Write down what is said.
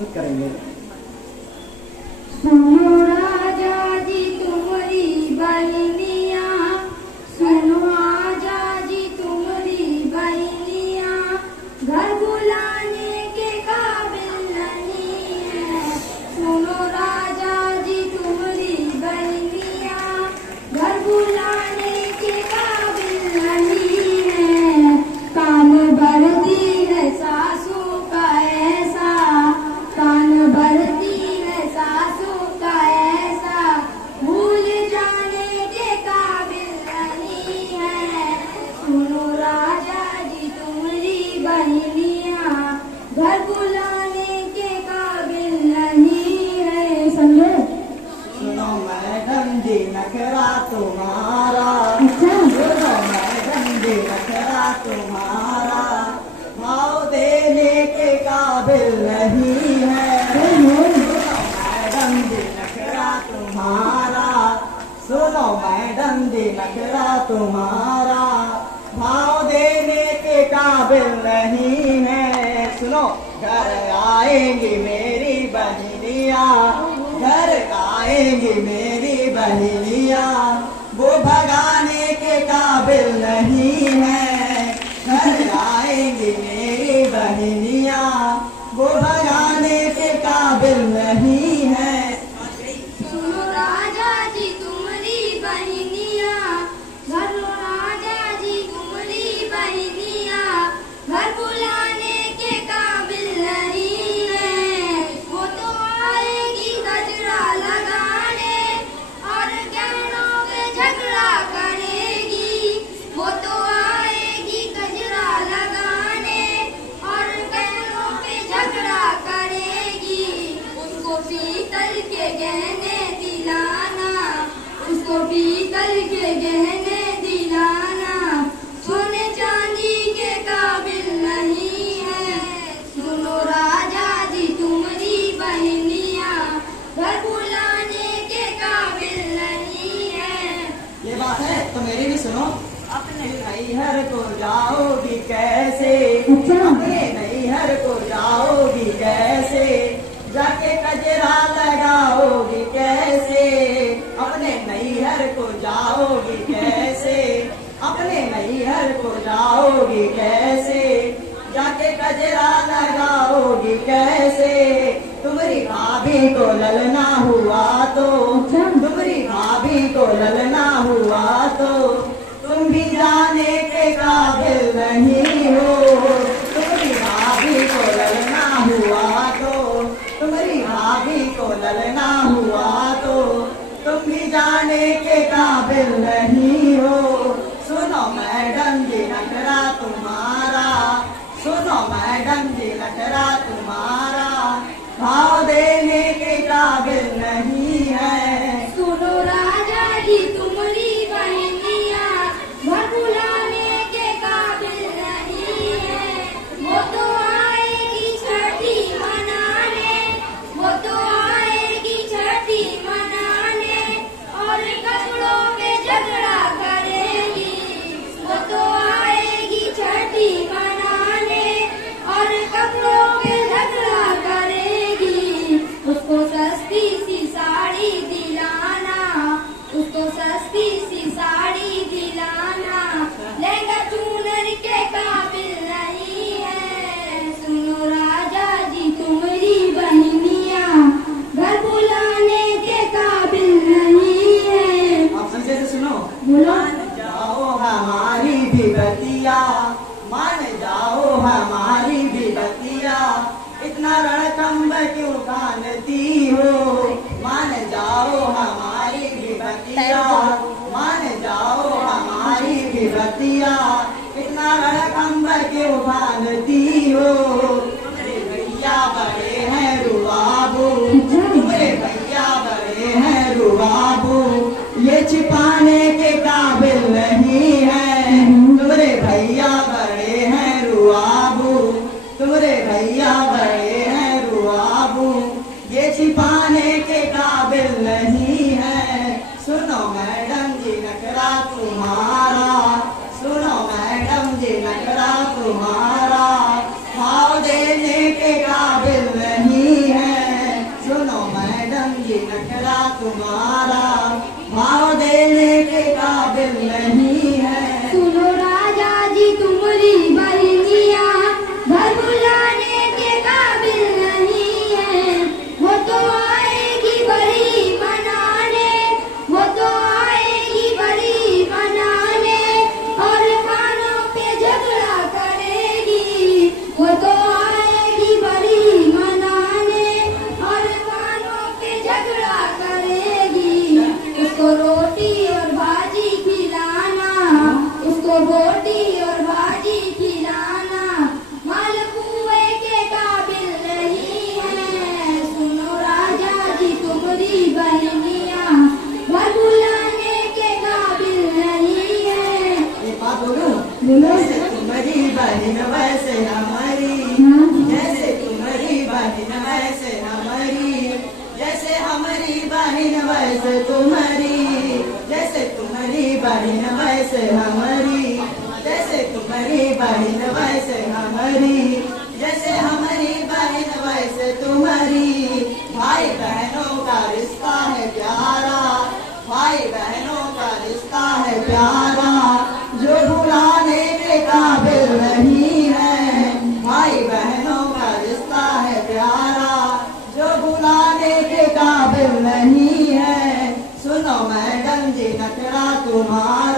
प्रस्तुत करेंगे। सुनो राजा जी तुम्हारी बहनिया, सुनो आजा जी तुम्हारी बहनिया, घर बुलाने के काबिल नहीं है। सुनो राजा जी तुम्हारी बहनिया, घर बुलाने के काबिल नहीं है। कान भरती है सासू का ऐसा, कान भरती है सासू का ऐसा, भूल जाने के काबिल नहीं है। सुनो राजा जी तुम्हारी बहनिया, घर बुलाने के काबिल नहीं है। समझे? सुनो मैडम जी नखरा तुम्हारा, अच्छा। सुनो मैडम जी नखरा तुम्हारा, भाव देने के काबिल नहीं है। सुनो मैडम जी नखरा तुम्हारा, सुनो मैडम जी नखरा तुम्हारा, भाव देने के काबिल नहीं है। सुनो घर आएंगी मेरी बहनिया, घर आएंगी मेरी बहनिया, वो भगाने के काबिल नहीं है। घर आएंगी मेरी बहनिया, वो भगाने के काबिल नहीं है। सुनो राजा जी तुम्हारी बहनिया, घर राजा जी तुम्हारी बहनिया, घर बुलाने के काबिल नहीं है। वो तो आएगी गजरा लगाने और गहनों पे झगड़ा करेगी। वो तो आएगी गजरा लगाने और गहनों पे झगड़ा करेगी। उसको पीतल के गहने दिलाना, उसको पीतल के गहने दिलाना, सोने चांदी के काबिल नहीं है। सुनो राजा जी तुम्हारी बहनिया, घर बुलाने के काबिल नहीं है। ये बात है तो मेरी भी सुनो। अपने नैहर को जाओगी कैसे, अपने नैहर को जाओगी कैसे, जाके कजरा लगाओगी कैसे। अपने नैहर को जाओगी कैसे, अपने नैहर को जाओगी कैसे, जाके कजरा लगाओगी कैसे। तुम्हारी भाभी को ललना हुआ तो, तुम्हारी भाभी को ललना हुआ तो, तुम भी जाने के काबिल नहीं हो। तुम्हारी भाभी को ललना हुआ तो, तुम्हारी भाभी को ललना हुआ तो, तुम भी जाने के काबिल नहीं हो। सुनो मैडम जी नखरा तुम्हारा, सुनो मैडम जी नखरा तुम्हारा, भाव देने के काबिल नहीं है। सुनो राजा जी तुम्हारी बहनिया, घर बुलाने के काबिल नहीं है। वो तो आएगी छठी मनाने, वो तो आएगी छठी मनाने और कपड़ों पे झगड़ा करेगी। वो तो आएगी छठी मनाने और कपड़ों पे झगड़ा करेगी। उसको सस्ती सी साड़ी दिलाना, उसको सस्ती सी साड़ी दिलाना, लहंगा चूनर के काबिल नहीं है। सुनो राजा जी तुम्हारी बहनिया, घर बुलाने के काबिल नहीं है। आप समझे तो सुनो। बोलो। मान जाओ हमारी भी बतिया, मान जाओ हमारी भी बतिया, इतना रणकंब क्यों कानती हो। मान जाओ हमारी भी बतिया, मान जाओ हमारी भी बतिया, इतना रणकंब क्यों कानती हो। तुम्हारे भैया बड़े हैं रुबाबू, तुम्हारे भैया बड़े हैं रुबाबू, ये छिपाने के काबिल नहीं है। तुम्हारे भैया बड़े हैं रुबाबू, तुम्हारे भैया बड़े हैं रुबाबू, ये छिपाने के काबिल नहीं है। सुनो मैडम जी नखरा तुम्हारा, सुनो मैडम जी नखरा तुम्हारा, भाव देने तुम्हारा भाव देने के काबिल नहीं है। सुनो राजा जी तुम्हारी बहनिया घर बुलाने के काबिल नहीं है। वो तो आएगी बड़ी मनाने, वो तो आएगी बड़ी मनाने और कानों पे झगड़ा करेगी। वो तो आएगी बड़ी मनाने और कानों पे झगड़ा करेगी। उसको रोटी और भाजी खिलाना, उसको रोटी और भाजी खिलाना मालपुए के काबिल नहीं है। सुनो राजा जी तुम्हारी बहनिया घर बुलाने के काबिल नहीं है। ये बात बोलूं? जैसे तुम्हारी बहन वैसे हमारी, जैसे तुम्हारी बहन वैसे हमारी, जैसे हमारी बहन वैसे तुम्हारी, जैसे तुम्हारी बहन वैसे हमारी, जैसे तुम्हारी बहन वैसे हमारी, जैसे हमारी बहन वैसे तुम्हारी। भाई बहनों का रिश्ता है प्यारा, भाई बहनों का रिश्ता है प्यारा, जो भुलाने के काबिल नहीं है। भाई बहनों का रिश्ता है प्यारा, जो भुलाने के काबिल नहीं है। सुनो मैडम जी नखरा तुम्हारा